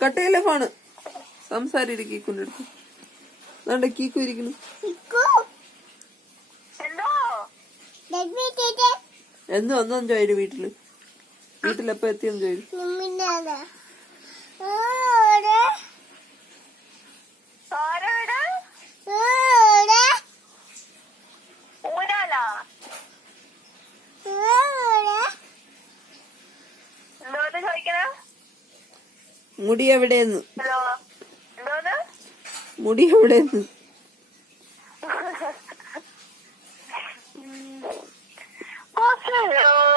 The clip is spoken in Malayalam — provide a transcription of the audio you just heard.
കട്ടയിലെ ഫോണ് സംസാരിക്കും കീക്കുന്റെ അടുത്ത്. അതാണ്ട് കീക്കു ഇരിക്കുന്നു. എന്നും ഒന്നും ചോദിച്ചു വീട്ടിലെപ്പ എത്തിയെന്ന് ചോദിച്ചു. മുടി എവിടെയെന്ന് മുടി എവിടെയെന്ന്